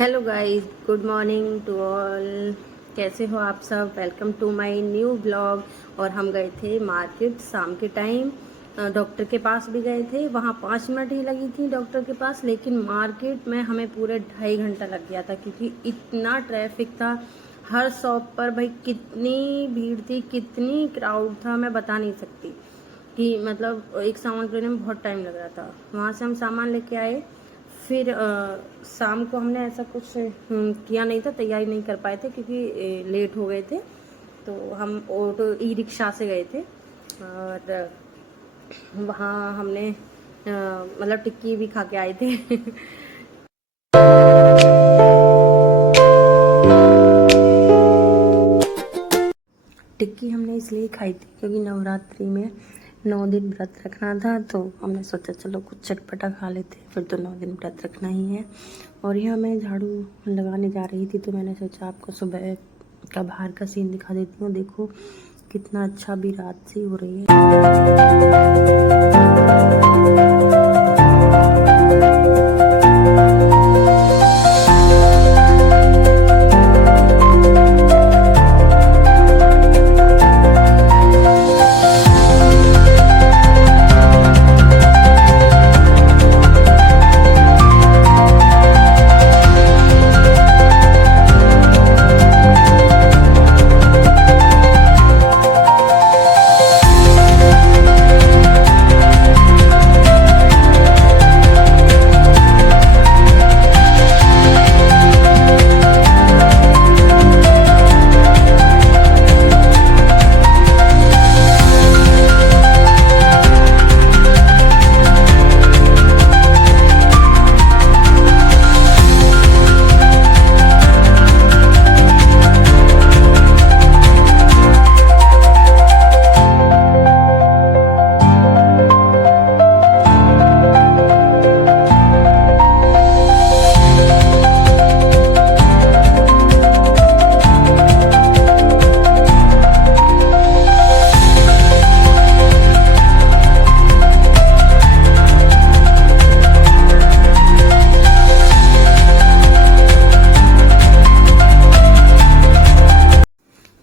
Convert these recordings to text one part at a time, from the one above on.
Hello guys, good morning to all. कैसे हो आप सब? Welcome to my new blog. और हम गए थे मार्केट शाम के टाइम। डॉक्टर के पास भी गए थे, वहाँ 5 मिनट ही लगी थी डॉक्टर के पास, लेकिन मार्केट में हमें पूरे 2.5 घंटा लग गया था क्योंकि इतना ट्रैफिक था। हर शॉप पर भाई कितनी भीड़ थी, कितनी क्राउड था, मैं बता नहीं सकती कि मतलब एक सामान लेने में बहुत टाइम लग रहा था। वहाँ से हम सामान लेके आए। फिर शाम को हमने ऐसा कुछ किया नहीं था, तैयारी नहीं कर पाए थे क्योंकि लेट हो गए थे। तो हम ऑटो ई रिक्शा से गए थे और वहाँ हमने मतलब टिक्की भी खा के आए थे। टिक्की हमने इसलिए खाई थी क्योंकि नवरात्रि में 9 दिन व्रत रखना था, तो हमने सोचा चलो कुछ चटपटा खा लेते हैं, फिर तो 9 दिन व्रत रखना ही है। और यहाँ मैं झाड़ू लगाने जा रही थी तो मैंने सोचा आपको सुबह का बाहर का सीन दिखा देती हूँ। देखो कितना अच्छा, भी रात सी हो रही है।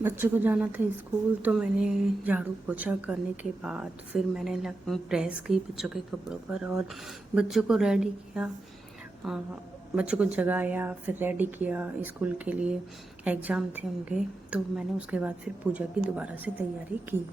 बच्चों को जाना था स्कूल, तो मैंने झाड़ू पोछा करने के बाद फिर मैंने प्रेस की बच्चों के कपड़ों पर और बच्चों को रेडी किया। बच्चों को जगाया, फिर रेडी किया स्कूल के लिए। एग्ज़ाम थे उनके, तो मैंने उसके बाद फिर पूजा की दोबारा से तैयारी की।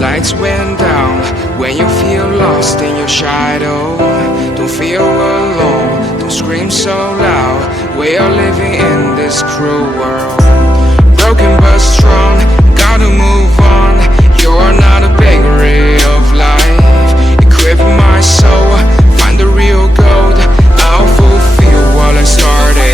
Lights went down when you feel lost in your shadow. Don't feel alone, don't scream so loud. We are living in this cruel world. Broken but strong, gotta move on. You're not a bakery of life. Equip my soul, find the real gold. I'll fulfill what I started.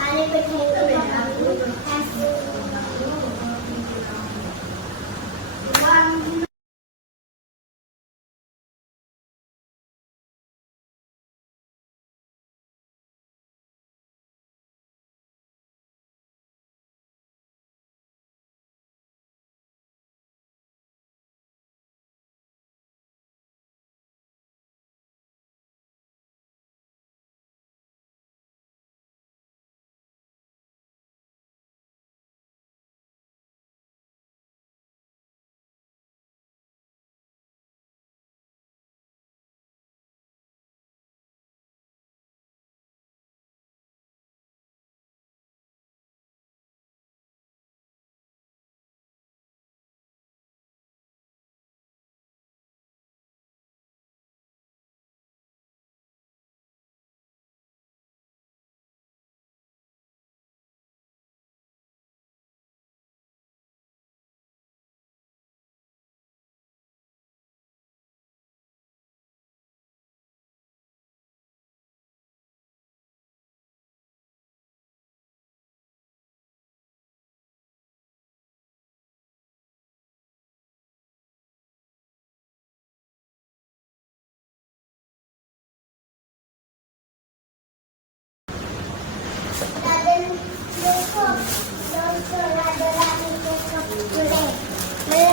आने बैठेंगे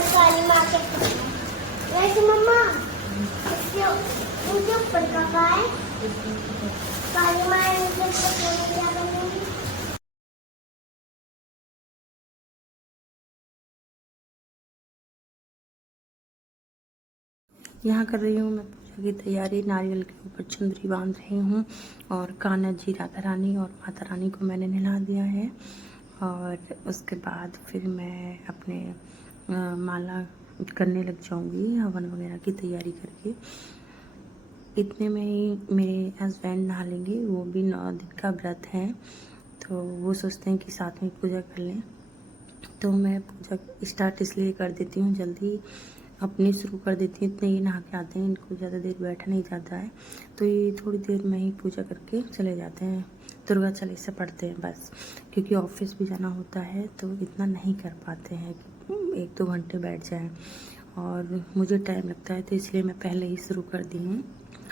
काली माँ के वैसे मम्मा मुझे ऊपर का है काली माँ मुझे क्या करूँगी। यहाँ कर रही हूँ मैं पूजा की तैयारी। नारियल के ऊपर चुंदरी बांध रही हूँ और कान्हा जी, राधा रानी और माता रानी को मैंने नहला दिया है। और उसके बाद फिर मैं अपने माला करने लग जाऊँगी, हवन वगैरह की तैयारी करके। इतने में ही मेरे हस्बैंड नहा लेंगे, वो भी 9 दिन का व्रत है, तो वो सोचते हैं कि साथ में पूजा कर लें। तो मैं पूजा स्टार्ट इसलिए कर देती हूँ, जल्दी अपनी शुरू कर देती हूँ। इतने ही नहा के आते हैं, इनको ज़्यादा देर बैठा नहीं जाता है, तो ये थोड़ी देर में ही पूजा करके चले जाते हैं। दुर्गा चालीसा पढ़ते हैं बस, क्योंकि ऑफिस भी जाना होता है तो इतना नहीं कर पाते हैं कि 1-2 घंटे बैठ जाएं, और मुझे टाइम लगता है, तो इसलिए मैं पहले ही शुरू कर दी हूँ।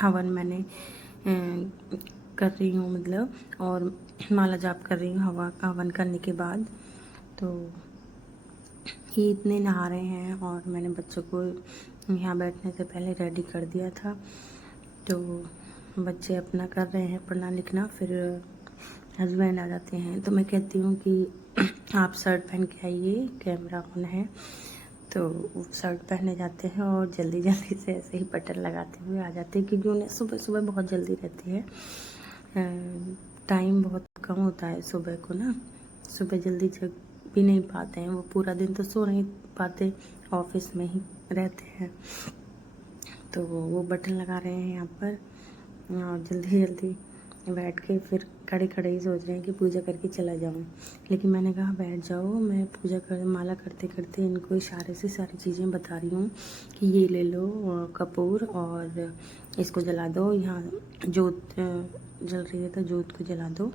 हवन मैंने कर रही हूँ मतलब, और माला जाप कर रही हूँ हवन करने के बाद। तो ये इतने नहा रहे हैं और मैंने बच्चों को यहाँ बैठने से पहले रेडी कर दिया था। तो बच्चे अपना कर रहे हैं पढ़ना लिखना, फिर हस्बैंड आ जाते हैं तो मैं कहती हूँ कि आप शर्ट पहन के आइए, कैमरा ऑन है। तो वो शर्ट पहने जाते हैं और जल्दी जल्दी से ऐसे ही बटन लगाते हुए आ जाते हैं, क्योंकि उन्हें सुबह सुबह बहुत जल्दी रहती है, टाइम बहुत कम होता है सुबह को ना। सुबह जल्दी जग भी नहीं पाते हैं, वो पूरा दिन तो सो नहीं पाते, ऑफिस में ही रहते हैं। तो वो बटन लगा रहे हैं यहाँ पर, और जल्दी जल्दी बैठ के फिर खड़े खड़े ही सोच रहे हैं कि पूजा करके चला जाऊँ। लेकिन मैंने कहा बैठ जाओ, मैं पूजा कर माला करते करते इनको इशारे से सारी चीज़ें बता रही हूँ कि ये ले लो कपूर और इसको जला दो, यहाँ जोत जल रही है तो जोत को जला दो।